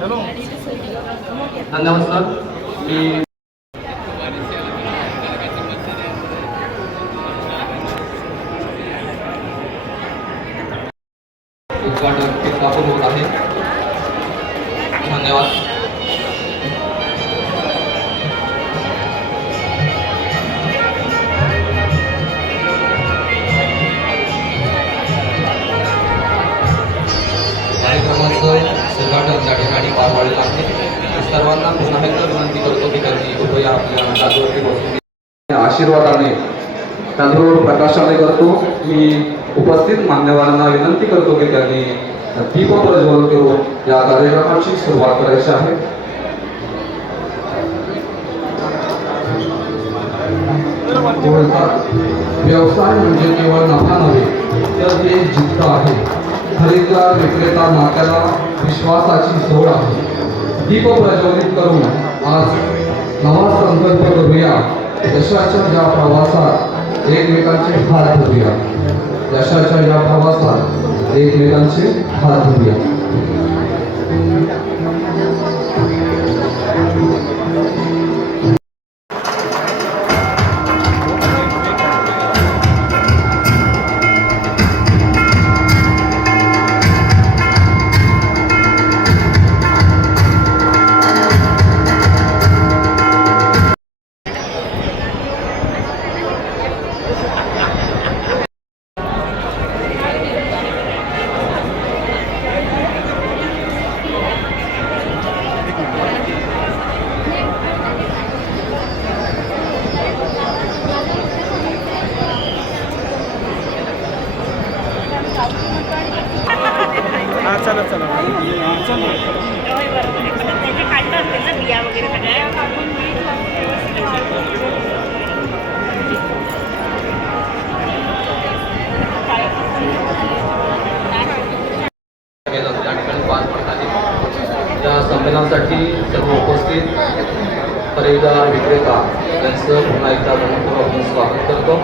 धन्यवाद सर. मी उद्घाटन किताब होत आहे. धन्यवाद. कार्यक्रमाचं उद्घाटन त्या ठिकाणी पार पाडलेलं आहे. सर्वांना पुन्हा एकदा विनंती करतो की त्यांनी कृपया आपल्या जागेवरती बसून आशीर्वादाने त्याचबरोबर प्रकाशाने करतो. मी उपस्थित मान्यवरांना विनंती करतो की त्यांनी दीप प्रज्वलन करून या कार्यक्रमाची सुरुवात करायची आहे. व्यवसाय म्हणजे केवळ नफा नव्हे तर ते जिद्द आहे. खरेदीदार विक्रेता नात्याला विश्वासाची जोड आहे. दीप प्रज्वलित करून आज नवा संकल्प करूया. यशाच्या या प्रवासात एकमेकांचे हात धरूया. यशाच्या या प्रवासात एकमेकांचे हात धरूया. या संमेलनासाठी सर्व उपस्थित खरेदीदार विक्रेता यांचं पुन्हा एकदा मनपूर्वक स्वागत करतो.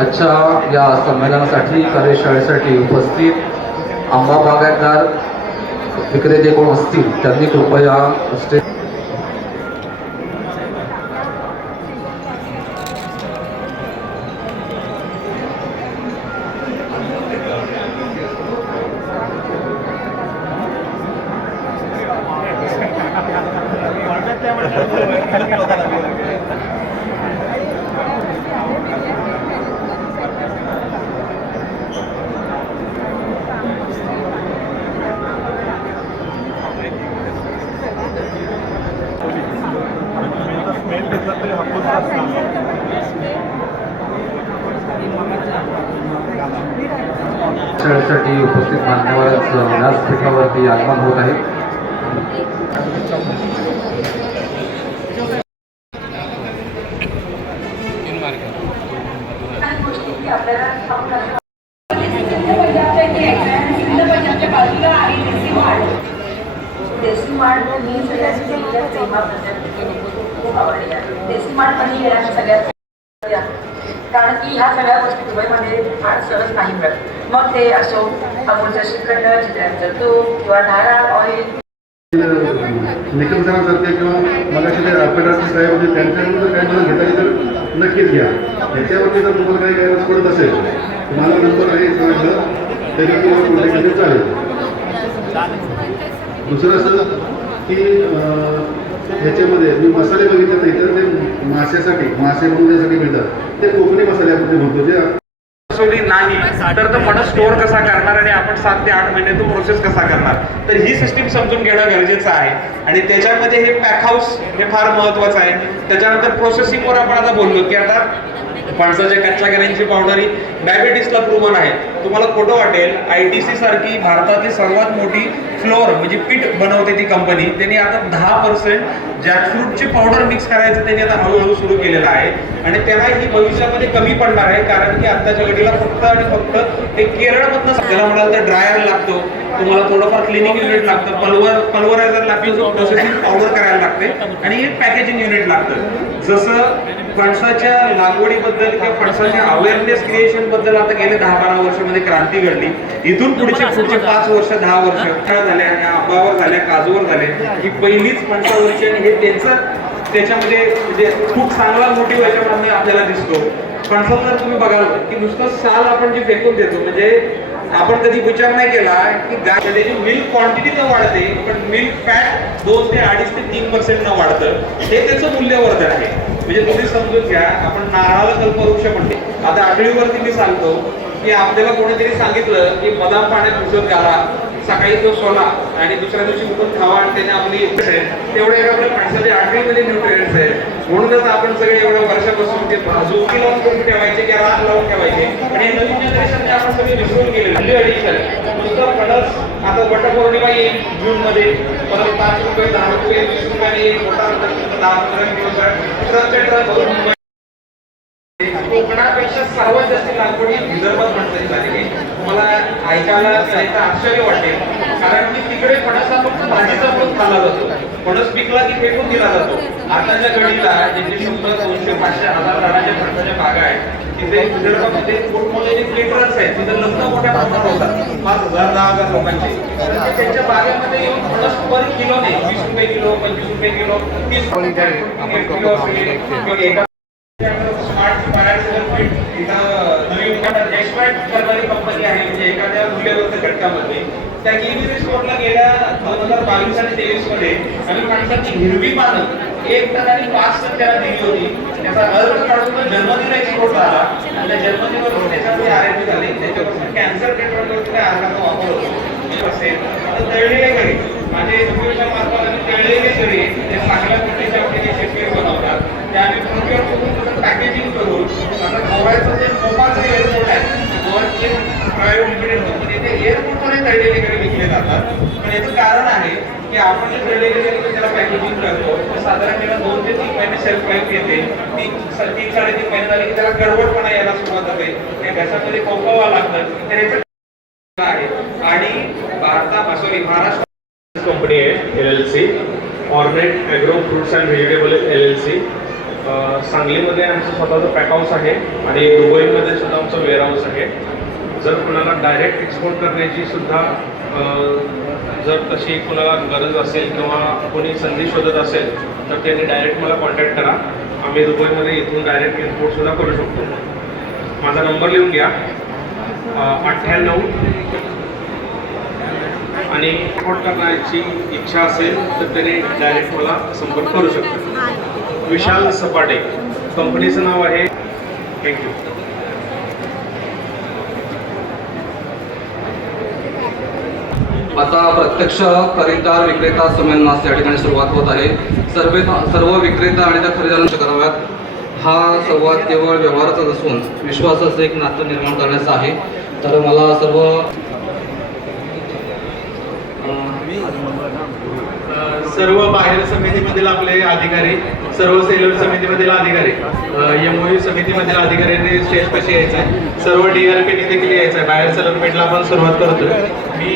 आजच्या या संमेलनासाठी कार्यशाळेसाठी उपस्थित आंबा बागायतदार विक्रेते कोण असतील त्यांनी कृपया साठी उपस्थित मान्यवरांचं व्यासपीठावरती आगमन होत आहे. देसी वाढ खूप आवडली आहे. देसी मार्टमध्ये या सगळ्यात कारण की ह्या सगळ्या गोष्टी दुबईमध्ये फार सहज नाही मिळत. मग ते असो अमूलचं श्रीखंड, चित्रांचं तूप किंवा नारळ ऑइल. निकम सरांसारखे किंवा मगाशी ते आपल्याला साहेब होते त्यांच्याकडून काही मला घेता येईल तर नक्कीच घ्या. याच्यावरती जर तुम्हाला काही गैरच पडत असेल तुम्हाला नंबर आहे सांगितलं तरी तुम्हाला कॉन्टॅक्टमध्ये चालेल. दुसरं असं की ह्याच्यामध्ये मी मसाले बघितले तर इतर ते मासे बनवण्यासाठी मिळतात ते कोकणी मसाले आपण ते म्हणतो जे नाही तर तो फणस स्टोअर कसा करणार आणि आपण 7 ते 8 महिने तो प्रोसेस कसा करणार, तर ही सिस्टीम समजून घेणं गरजेचं आहे. आणि त्याच्यामध्ये हे पॅक हाऊस हे फार महत्वाचं आहे. त्याच्यानंतर प्रोसेसिंगवर आपण आता बोललो की आता फणसाच्या कच्च्या केळ्यांची पावडर ही डायबिटीसला प्रूव्हन आहे. तुम्हाला खोटं वाटेल, ITC सारखी भारतातली सर्वात मोठी फ्लोअर म्हणजे पीठ बनवते ती कंपनी, त्यांनी आता 10% जॅकफ्रूटची पावडर मिक्स करायचं त्यांनी आता हळूहळू सुरू केलेलं आहे. आणि त्यांना ही भविष्यामध्ये कमी पडणार आहे, कारण की आत्ताच्या घडीला फक्त आणि फक्त ते केरळमधनं त्याला म्हणाल तर ड्रायर लागतो, तुम्हाला थोडंफार क्लिनिंग युनिट लागतं, पल्वरायझर लागतो, प्रोसेसिंग पावडर करायला लागते आणि एक पॅकेजिंग युनिट लागतं. जसं फणसाच्या लागवडीबद्दल किंवा फणसाच्या अवेअरनेस क्रिएशन बद्दल आता गेले 10-12 वर्षामध्ये क्रांती घडली. इथून पुढचे 5 वर्ष 10 वर्ष झाल्या, आंबावर झाल्या, काजूवर झाले, ही पहिलीच फणसावरची आणि हे त्यांचं त्याच्यामध्ये म्हणजे खूप चांगला मोटिव्हेशन आपल्याला दिसतो. फणसाला जर तुम्ही बघाल की नुसतं साल आपण जे फेकून देतो, म्हणजे आपण कधी विचार नाही केला की त्याची मिल्क क्वांटिटी न वाढते पण मिल्क फॅट 2 ते 2.5 ते 3% न वाढतं, हे त्याचं मूल्यवर्धन आहे. म्हणजे तुम्ही समजून घ्या, आपण नारळाला कल्पवृक्ष म्हणते. आता आठवीवरती मी सांगतो की आपल्याला कोणीतरी सांगितलं की बदाम पाण्यात भिजत घाला, सकाळी तो सोला आणि दुसऱ्या दिवशी उठून खावा आणि त्याने आपली तेवढे आपल्या माणसाच्या 8वीमध्ये न्यूट्रिएंट्स आहे. म्हणूनच आपण सगळे एवढ्या वर्षापासून ते भाजूकी लावून करून ठेवायचे की राग लावून ठेवायचे आणि हे नवीन जनरेशनने आपण सगळे विसरून गेले. व्हॅल्यू ॲडिशन नुसतं फणस आता वटपौर्णिमा येईल जूनमध्ये, परत 5 रुपये 10 रुपये 20 रुपयाने येईल, मोठा 10-15 किलोमीटर कोकणापेक्षा सर्वात जास्त लागवड ही विदर्भात म्हणता झालेली. तुम्हाला ऐकायला आश्चर्य वाटेल, कारण की तिकडे फणस हा फक्त भाजीचा म्हणून खाल्ला जातो. फणस पिकला की फेकून दिला जातो. आताच्या घडीला जिथे 200-500-1000 झाडाच्या फणसाच्या बागा आहेत, तिथे विदर्भामध्ये मोठमोठे जे केटरर्स आहेत, तिथे लग्न मोठ्या प्रमाणात होतात, 5,000-10,000 लोकांचे. त्यांच्या बागेमध्ये येऊन फणस पर किलोने 20 रुपये किलो, 25 रुपये किलो, 30 रुपये किलो स्मार्ट पॅरासिलर इथं नवीन एक्सपर्ट करणारी कंपनी आहे. म्हणजे एखाद्या मूल्यवर्धित घटकामध्ये त्या केबी रिसोर्टला गेल्या 2022 आणि 23 मध्ये आम्ही फणसाची हिरवी पानं 1 टन आणि 5 टन त्याला दिली होती. त्याचा अर्ज काढून जर्मनीला एक्सपोर्ट झाला आणि जर्मनीवरून त्याच्यामध्ये R&D झाले. त्याच्यापासून कॅन्सर ट्रीटमेंटवरती त्या अर्जाचा वापर होतो असेल. आता तळलेले घरी माझे एज्युकेशन मार्फत आणि तळलेले घरी ते चांगल्या प्रतीच्या आपले शेतकरी बनवतात, ते आम्ही प्रोक्युअर करून त्याचं पॅकेजिंग करून आता गोव्याचं जे मोपाचं एअरपोर्ट आहे, गोव्याची प्रायव्हेट लिमिटेड कंपनी, ते एअरपोर्टमध्ये तळलेले घरी विकले जातात. पण याचं कारण आहे की आपण जे तळलेले घरी त्याला पॅकेजिंग करतो, तर साधारण त्याला 2 ते 3 महिने शेल्फ लाईफ येते. 3-3.5 महिने झाले की त्याला गडबडपणा यायला सुरुवात होते, त्या घशामध्ये कोकवा लागतं. तर याचं आहे. आणि महाराष्ट्र कंपनी आहे LLC, ornate agro fruits and vegetable LLC. सांगलीमध्ये आमचं स्वतःचं पॅक हाऊस आहे आणि दुबईमध्ये सुद्धा आमचं वेअरहाऊस आहे. जर कुणाला डायरेक्ट एक्सपोर्ट करण्याची सुद्धा जर तशी कुणाला गरज असेल किंवा कोणी संधी शोधत असेल तर त्यांनी डायरेक्ट मला कॉन्टॅक्ट करा. आम्ही दुबईमध्ये इथून डायरेक्ट एक्सपोर्ट सुद्धा करू शकतो. माझा नंबर लिहून घ्या, 98 आणि एक्सपोर्ट करण्याची इच्छा असेल तर त्याने डायरेक्ट मला संपर्क करू शकतो. विशाल सपाटे कंपनीचं नाव आहे. थँक्यू. आता प्रत्यक्ष खरेदीदार विक्रेता संमेलनास या ठिकाणी सुरुवात होत आहे. सर्व विक्रेता आणि त्या खरेदीदारांच्या कराव्यात. हा संवाद केवळ व्यवहाराचा नसून विश्वासाचं एक नातं निर्माण करण्याचा आहे. तर मला सर्व बाहेर समितीमधील आपले अधिकारी, सर्व सेलर समितीमधील अधिकारी, MOU समितीमधील अधिकाऱ्यांनी स्टेज कशी यायचं आहे, सर्व DRPने देखील यायचं आहे. बाहेर सेलर मीटला आपण सुरुवात करतोय. मी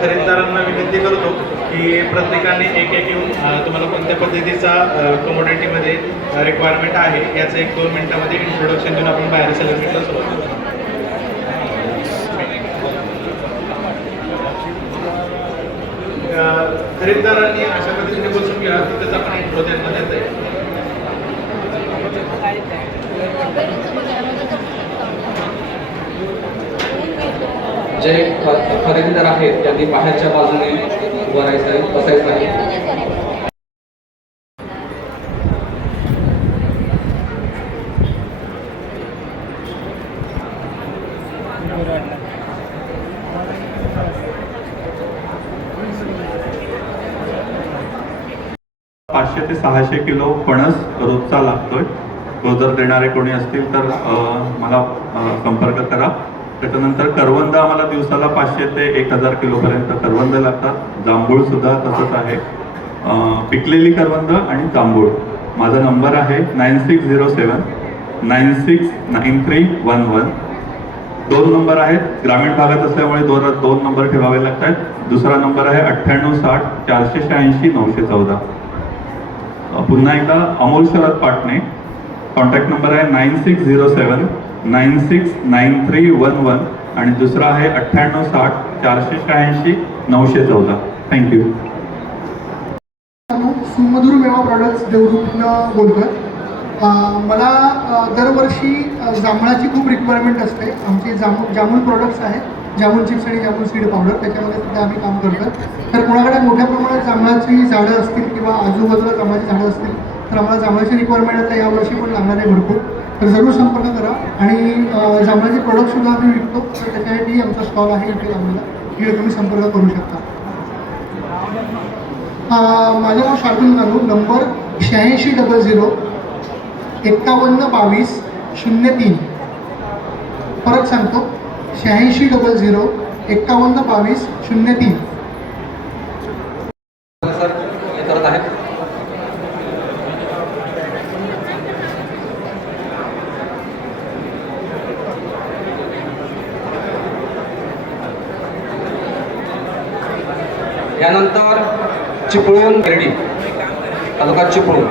खरेदीदारांना विनंती करतो की प्रत्येकाने एक एक येऊन तुम्हाला कोणत्या पद्धतीचा कमोडिटीमध्ये रिक्वायरमेंट आहे याचं 1-2 मिनिटामध्ये इंट्रोडक्शन देऊन आपण बाहेर सेलिब्रेटला सुरुवात करू. खरेदीदारांनी अशा पद्धतीने बसून घ्या तिथेच आपण इंट्रो त्यांना देता येईल. जे खरेदीदार आहेत त्यांनी बाहेरच्या बाजूने उभं राहायचं आहे, बसायचं आहे. पाचशे ते 600 किलो फणस रोजचा लागतोय. तो जर देणारे कोणी असतील तर मला संपर्क करा. त्याच्यानंतर करवंद आम्हाला दिवसाला 500 ते 1000 किलोपर्यंत करवंद लागतात. जांभूळ सुद्धा तसंच आहे. पिकलेली करवंद आणि जांभूळ. माझा नंबर आहे 9607 969311. 2 नंबर आहेत. ग्रामीण भागात असल्यामुळे 2 नंबर ठेवावे लागतात. दुसरा नंबर आहे 9860 486 914. पुन्हा एकदा अमोल शरद पाटणे. कॉन्टॅक्ट नंबर आहे 9607 969311 आणि दुसरा आहे 9860 486 914. थँक्यू. सुमधुर मेवा प्रॉडक्ट्स देवरूपनं बोलतोय. मला दरवर्षी जांभळाची खूप रिक्वायरमेंट असते. आमचे जामुन प्रॉडक्ट्स आहेत, जामुन चिप्स आणि जामुन सीड पावडर, त्याच्यामध्ये सुद्धा आम्ही काम करतो. तर कोणाकडे मोठ्या प्रमाणात जांभळाची झाडं असतील किंवा आजूबाजूला जांभळाची झाडं असतील तर आम्हाला जांभळाची रिक्वायरमेंट आता यावर्षी पण लागणार आहे भरपूर. तर जरूर संपर्क करा. आणि जांभळाचे प्रोडक्टसुद्धा आम्ही विकतो, तर त्याच्यासाठी आमचा स्टॉल आहे इथे आम्हाला तुम्ही संपर्क करू शकता. माझं नाव शार्दूल नानू. नंबर 8600 5122 03. परत सांगतो 8600 5122 03. सर हे करत आहेत. यानंतर चिपळूण गिरडी तालुका चिपळूण.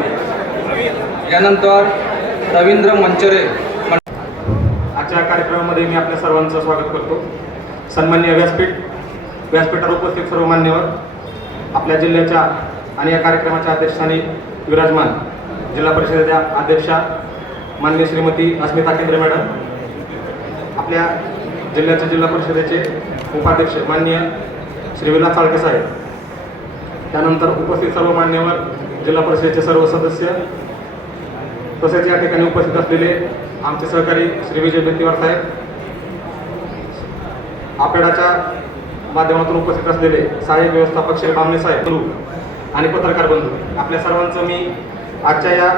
यानंतर रवींद्र मंचरे. आजच्या कार्यक्रमामध्ये मी आपल्या सर्वांचं स्वागत करतो. सन्माननीय व्यासपीठावर उपस्थित सर्व मान्यवर, आपल्या जिल्ह्याच्या आणि या कार्यक्रमाच्या अध्यक्षस्थानी विराजमान जिल्हा परिषदेच्या अध्यक्षा माननीय श्रीमती अस्मिता केंद्रे मॅडम, आपल्या जिल्ह्याच्या जिल्हा परिषदेचे उपाध्यक्ष माननीय श्री विलास चाळके साहेब, त्यानंतर उपस्थित सर्व मान्यवर, जिल्हा परिषदेचे सर्व सदस्य, तसेच या ठिकाणी उपस्थित असलेले आमचे सहकारी श्री विजय बेंतीवार साहेब, आपेडाच्या माध्यमातून उपस्थित असलेले सहाय्यक व्यवस्थापक श्री बामणे साहेब, गुरु आणि पत्रकार बंधू, आपल्या सर्वांचं मी आजच्या या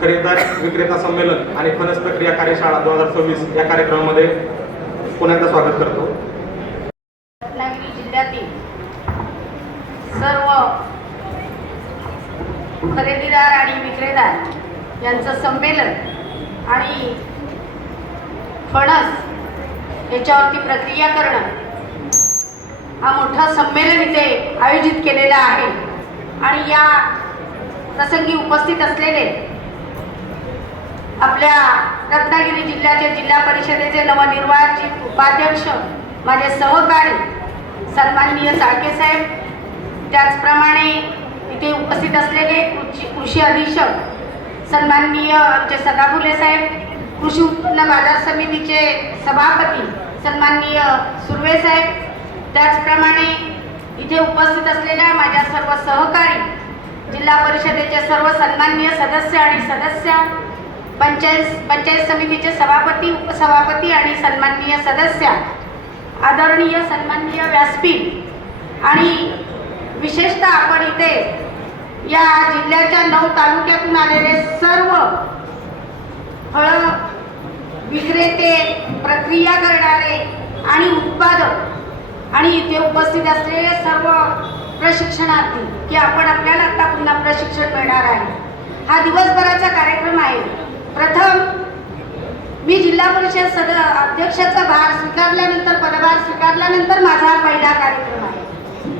खरेदीदार विक्रेता संमेलन आणि फणस प्रक्रिया कार्यशाळा 2026 या कार्यक्रमामध्ये पुन्हा एकदा स्वागत करतो. रत्नागिरी जिल्ह्यातील सर्व खरेदीदार आणि विक्रेतार यांचं संमेलन आणि फणस याच्यावरती प्रक्रिया करणं हा मोठा संमेलन इथे आयोजित केलेला आहे. आणि या प्रसंगी उपस्थित असलेले आपल्या रत्नागिरी जिल्ह्याचे जिल्हा परिषदेचे नवनिर्वाचित उपाध्यक्ष माझे सहकारी सन्माननीय चाळके साहेब, त्याचप्रमाणे इथे उपस्थित असलेले कृषी अधीक्षक सन्माननीय आमचे सदाफुले साहेब, कृषी उत्पन्न बाजार समितीचे सभापती सन्माननीय सुर्वे साहेब, त्याचप्रमाणे इथे उपस्थित असलेल्या माझ्या सर्व सहकारी जिल्हा परिषदेचे सर्व सन्माननीय सदस्य आणि सदस्य, पंचायत समितीचे सभापती, उपसभापती आणि सन्माननीय सदस्य, आदरणीय सन्माननीय व्यासपीठ आणि विशेषतः आपण इथे या जिल्ह्याच्या 9 तालुक्यातून आलेले सर्व फळ विक्रेते, प्रक्रिया करणारे आणि उत्पादक आणि इथे उपस्थित असलेले सर्व प्रशिक्षणार्थी की आपण आपल्याला आता पुन्हा प्रशिक्षण मिळणार आहे. हा दिवसभराचा कार्यक्रम आहे. प्रथम मी जिल्हा परिषद अध्यक्षाचा भार स्वीकारल्यानंतर, पदभार स्वीकारल्यानंतर माझा हा पहिला कार्यक्रम आहे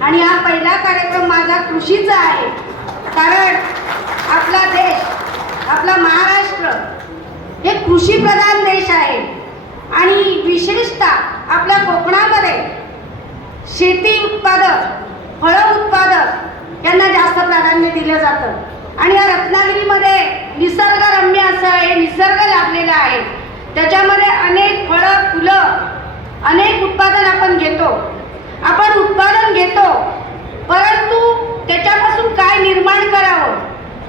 आणि हा पहिला कार्यक्रम माझा कृषीचा आहे. कारण आपला देश, आपला महाराष्ट्र हे कृषीप्रधान देश आहे आणि विशेषतः आपल्या कोकणामध्ये शेती उत्पादक, फळं उत्पादक यांना जास्त प्राधान्य दिलं जातं. आणि या रत्नागिरीमध्ये निसर्गरम्य असं हे निसर्ग लाभलेला आहे. त्याच्यामध्ये अनेक फळं, फुलं, अनेक उत्पादन आपण घेतो. आपण उत्पादन घेतो, परंतु त्याच्यापासून काय निर्माण करावं.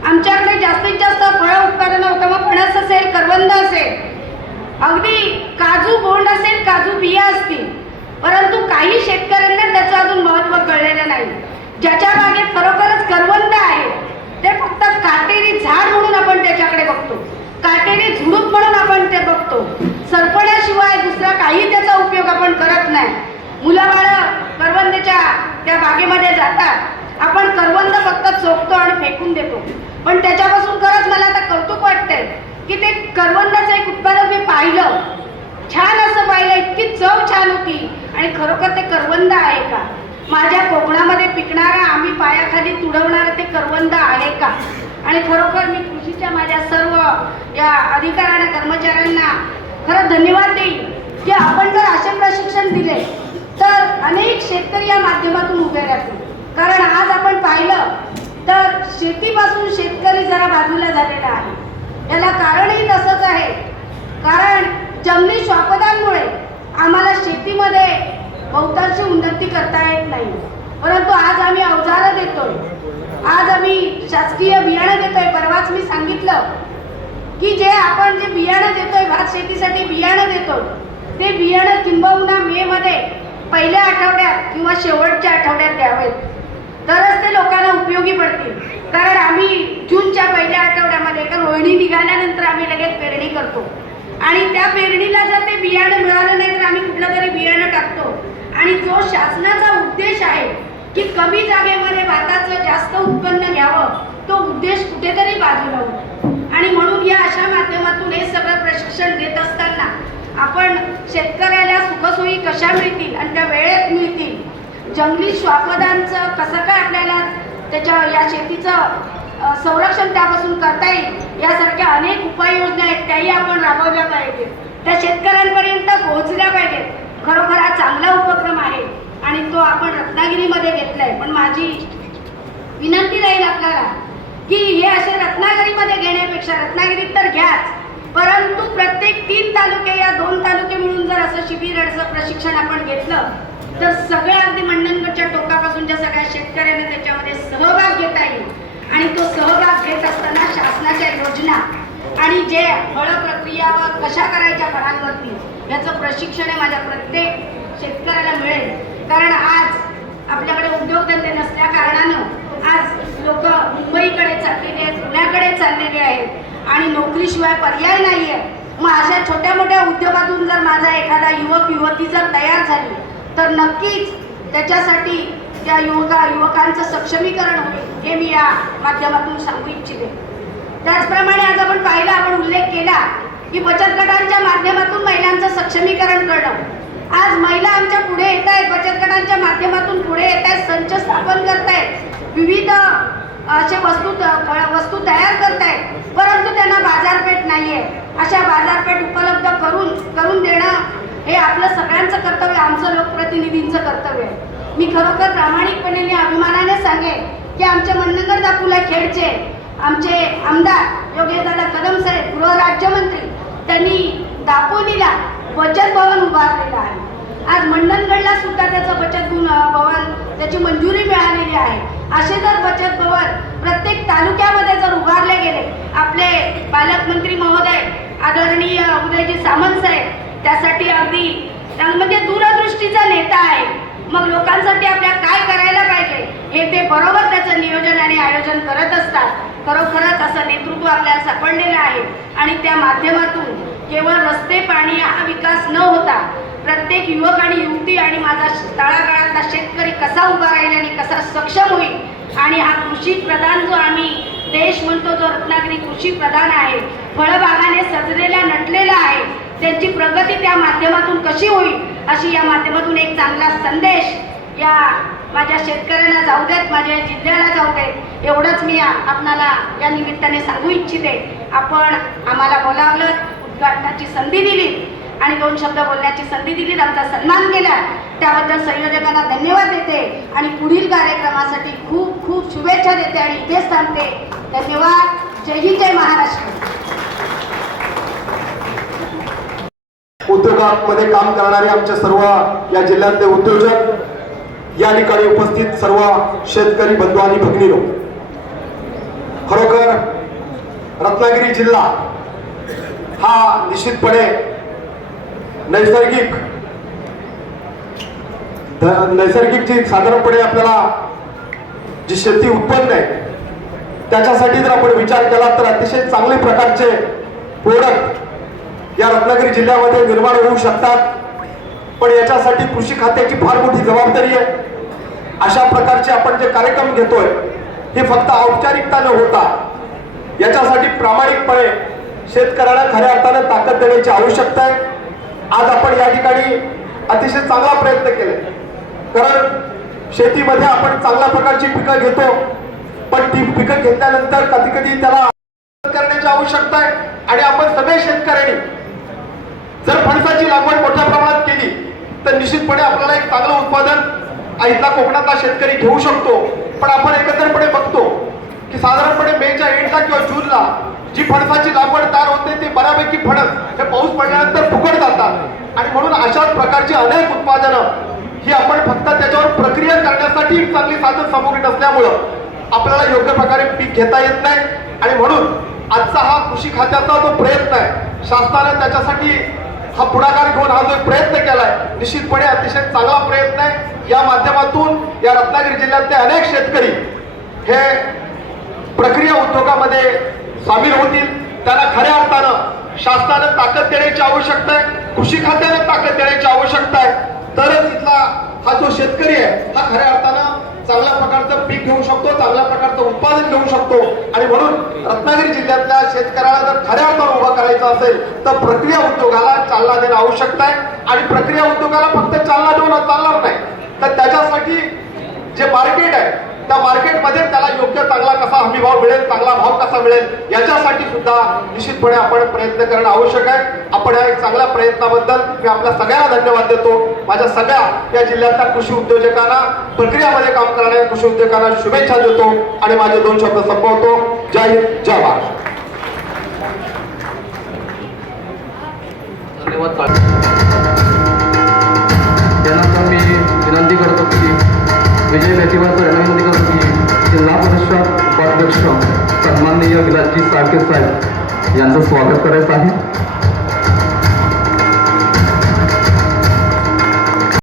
आमच्याकडे जास्तीत जास्त फळं उत्पादन होतं. मग फणस असेल, करवंद असेल, अगदी काजू बोंड असेल, काजू बिया असतील, परंतु काही शेतकऱ्यांना त्याचं अजून महत्त्व कळलेलं नाही. ज्याच्या बागेत खरोखरच करवंद आहे ते फक्त काटेरी झाड म्हणून आपण त्याच्याकडे बघतो, काटेरी झुडूप म्हणून आपण ते बघतो. सरपण्याशिवाय दुसरा काही त्याचा उपयोग आपण करत नाही. मुलं बाळं करवंदाच्या त्या बागेमध्ये जातात, आपण करवंद फक्त चोखतो आणि फेकून देतो. पण त्याच्यापासून खरंच मला आता कौतुक वाटतंय की ते करवंदाचं एक उत्पादन मी पाहिलं, छान असं पाहिलं, इतकी चव छान होती. आणि खरोखर ते करवंद आहे का? माझ्या कोकणामध्ये पिकणारा, आम्ही पायाखाली तुडवणारं ते करवंद आहे का? आणि खरोखर मी कृषीच्या माझ्या सर्व या अधिकाऱ्यांना, कर्मचाऱ्यांना खरं धन्यवाद देईन की आपण जर असे प्रशिक्षण दिले तर अनेक शेतकरी या माध्यमातून उभे राहतील. कारण आज आपण पाहिलं तर शेतीपासून शेतकरी जरा बाजूला झालेला आहे. याला कारणही तसंच आहे. कारण जमिनी श्वापदांमुळे आम्हाला शेतीमध्ये बहुतांशी उन्नती करता येत नाही. परंतु आज आम्ही अवजारं देतोय, आज आम्ही शासकीय बियाणं देतोय. परवाच मी सांगितलं की जे आपण जे बियाणं देतोय, भात शेतीसाठी बियाणं देतो, ते बियाणं किंबहुना मे मध्ये पहिल्या आठवड्यात किंवा शेवटच्या आठवड्यात द्यावेत, तरच ते लोकांना उपयोगी पडतील. कारण आम्ही जूनच्या पहिल्या आठवड्यामध्ये का रोहिणी निघाल्यानंतर आम्ही लगेच पेरणी करतो आणि त्या पेरणीला जर ते बियाणं मिळालं नाही तर आम्ही कुठलं तरी बियाणं टाकतो. आणि जो शासनाचा उद्देश आहे की कमी जागेमध्ये भाताचं जास्त उत्पन्न घ्यावं, तो उद्देश कुठेतरी बाजूला होतो. आणि म्हणून या अशा माध्यमातून हे सगळं प्रशिक्षण देत असताना आपण शेतकऱ्याला सुखसोयी कशा मिळतील आणि त्या वेळेत मिळतील, जंगली श्वापदांचं कसं काय आपल्याला त्याच्या या शेतीचं संरक्षण त्यापासून करता येईल, यासारख्या अनेक उपाययोजना आहेत त्याही आपण राबवल्या पाहिजेत, त्या शेतकऱ्यांपर्यंत पोहोचल्या पाहिजेत. खरोखर हा चांगला उपक्रम आहे आणि तो आपण रत्नागिरीमध्ये घेतलाय. पण माझी विनंती राहील आपल्याला की हे असे रत्नागिरीमध्ये घेण्यापेक्षा रत्नागिरीत तर घ्याच, परंतु प्रत्येक 3 तालुके या 2 तालुके मिळून जर असं शिबिर, असं प्रशिक्षण आपण घेतलं तर सगळ्या अगदी मंडणगडच्या टोकापासूनच्या सगळ्या शेतकऱ्यांना त्याच्यामध्ये सहभाग घेता येईल. आणि तो सहभाग घेत असताना शासनाच्या योजना आणि जे फळ प्रक्रिया व कशा करायच्या फळांवरती याचं प्रशिक्षण हे माझ्या प्रत्येक शेतकऱ्याला मिळेल. कारण आज आपल्याकडे उद्योगधंदे नसल्या कारणानं आज लोक मुंबईकडे चाललेले आहेत, पुण्याकडे चाललेले आहेत आणि नोकरीशिवाय पर्याय नाही आहे. मग अशा छोट्या मोठ्या उद्योगातून जर माझा एखादा युवक युवती जर तयार झाली तर नक्कीच त्याच्यासाठी त्या युवकांचं सक्षमीकरण होईल, हे मी या माध्यमातून सांगू इच्छिते. त्याचप्रमाणे आज आपण पाहिलं, आपण उल्लेख केला की बचत गटांच्या माध्यमातून महिलांचं सक्षमीकरण करणं. आज महिला आमच्या पुढे येत आहेत, बचत गटांच्या माध्यमातून पुढे येत आहेत, संच स्थापन करतायत, विविध असे वस्तू तयार करतायत, परंतु त्यांना बाजारपेठ नाही आहे. अशा बाजारपेठ उपलब्ध करून देणं हे आपलं सगळ्यांचं कर्तव्य, आमचं लोकप्रतिनिधींचं कर्तव्य आहे. मी खरोखर प्रामाणिकपणे अभिमानाने सांगेन की आमचे मंडणगड दापुला खेडचे आमचे आमदार योगेशदादा कदम साहेब, गृहराज्यमंत्री, त्यांनी दापोलीला बचत भवन उभारलेलं आहे. आज मंडणगडला सुद्धा त्याचं बचत भवन त्याची मंजुरी मिळालेली आहे. असे जर बचत भवन प्रत्येक तालुक्यामध्ये जर उभारले गेले, आपले पालकमंत्री महोदय आदरणीय उदयजी सामंत साहेब त्यासाठी अगदी म्हणजे दूरदृष्टीचा नेता आहे. मग लोकांसाठी आपल्याला काय करायला पाहिजे हे ते बरोबर त्याचं नियोजन आणि आयोजन करत असतात. खरोखरच असं नेतृत्व आपल्याला सापडलेलं आहे आणि त्या माध्यमातून केवळ रस्ते, पाणी हा विकास न होता प्रत्येक युवक आणि युवती आणि माझा तळागाळातला शेतकरी कसा उभा राहील आणि कसा सक्षम होईल आणि हा कृषी प्रधान जो आम्ही देश म्हणतो, जो रत्नागिरी कृषी प्रधान आहे, फळबागाने सजलेला नटलेला आहे, त्यांची प्रगती त्या माध्यमातून कशी होईल अशी या माध्यमातून एक चांगला संदेश या माझ्या शेतकऱ्यांना जाऊ देत, माझ्या जिल्ह्याला जाऊ देत, एवढंच मी आपणाला या निमित्ताने सांगू इच्छिते. आपण आम्हाला बोलावलं, उद्घाटनाची संधी दिली आणि 2 शब्द बोलण्याची संधी दिली, आमचा सन्मान केला, त्याबद्दल संयोजकांना धन्यवाद देते आणि पुढील कार्यक्रमासाठी खूप खूप शुभेच्छा देते आणि इथेच थांबते. धन्यवाद. जय हिंद, जय महाराष्ट्र. उद्योगामध्ये काम करणारे आमचे सर्व या जिल्ह्यातले उद्योजक, या ठिकाणी उपस्थित सर्व शेतकरी बंधू आणि भगिनीनो, खरोखर रत्नागिरी जिल्हा हा निश्चितपणे नैसर्गिक जी साधारणपणे आपल्याला जी शेती उत्पन्न आहे त्याच्यासाठी जर आपण विचार केला तर अतिशय चांगले प्रकारचे प्रोडक्ट या रत्नागिरी जिल्ह्यामध्ये निर्माण होऊ शकतात. पण याच्यासाठी कृषी खात्याची फार मोठी जबाबदारी आहे. अशा प्रकारचे आपण जे कार्यक्रम घेतोय हे फक्त औपचारिकता न होता याच्यासाठी प्रामाणिकपणे शेतकऱ्याला खऱ्या अर्थानं ताकद देण्याची आवश्यकता आहे. आज आपण या ठिकाणी अतिशय चांगला प्रयत्न केले, कारण शेतीमध्ये आपण चांगल्या प्रकारची पिकं घेतो, पण ती पिकं घेतल्यानंतर कधी कधी त्याला करण्याची आवश्यकता आहे. आणि आपण सगळे शेतकऱ्यांनी जर फणसाची लागवड मोठ्या प्रमाणात केली तर निश्चितपणे आपल्याला एक चांगलं उत्पादन इथला कोकणातला शेतकरी घेऊ शकतो. पण आपण एकत्रितपणे बघतो की साधारणपणे मेच्या एंडला किंवा जूनला जी फणसाची लागवड तयार होते ते बऱ्यापैकी फणस हे पाऊस पडल्यानंतर फुकट जातात. आणि म्हणून अशाच प्रकारची अनेक उत्पादनं ही आपण फक्त त्याच्यावर प्रक्रिया करण्यासाठी एक चांगली साधन सामुग्री नसल्यामुळं आपल्याला योग्य प्रकारे पीक घेता येत नाही. आणि म्हणून आजचा हा कृषी खात्याचा जो प्रयत्न आहे, शासनाने त्याच्यासाठी हा पुढाकार घेऊन हा जो प्रयत्न केलाय, निश्चितपणे अतिशय चांगला प्रयत्न आहे. या माध्यमातून या रत्नागिरी जिल्ह्यातले अनेक शेतकरी हे प्रक्रिया उद्योगामध्ये सामील होतील. त्यांना खऱ्या अर्थानं शासनानं ताकद देण्याची आवश्यकता आहे, कृषी खात्यानं ताकद देण्याची आवश्यकता आहे. तरच इथला हा जो शेतकरी आहे हा खऱ्या अर्थानं चांगल्या प्रकारचं पीक घेऊ शकतो, चांगल्या प्रकारचं उत्पादन घेऊ शकतो. आणि म्हणून रत्नागिरी जिल्ह्यातल्या शेतकऱ्याला जर खऱ्या अर्थानं उभं करायचं असेल तर प्रक्रिया उद्योगाला चालना देणं आवश्यक आहे. आणि प्रक्रिया उद्योगाला फक्त चालना देऊन चालणार नाही, तर त्याच्यासाठी जे मार्केट आहे त्या मार्केटमध्ये त्याला योग्य चांगला कसा हमीभाव मिळेल, चांगला भाव कसा मिळेल याच्यासाठी सुद्धा निश्चितपणे आपण प्रयत्न करणं आवश्यक आहे. आपण या एक चांगल्या प्रयत्नाबद्दल मी आपल्या सगळ्यांना धन्यवाद देतो. माझ्या सगळ्या या जिल्ह्यातल्या कृषी उद्योजकांना, प्रक्रियामध्ये काम करणाऱ्या कृषी उद्योजकांना शुभेच्छा देतो आणि माझे 2 शब्द संपवतो. जय हिंद, जय महाराष्ट्र. धन्यवाद. त्यानंतर मी विनंती करतो की विजय मेथीवारकर यांना विनंती करतो की जिल्हा परिषद उपाध्यक्ष सन्माननीय विलासजी साळके साहेब यांचं स्वागत करायचं आहे.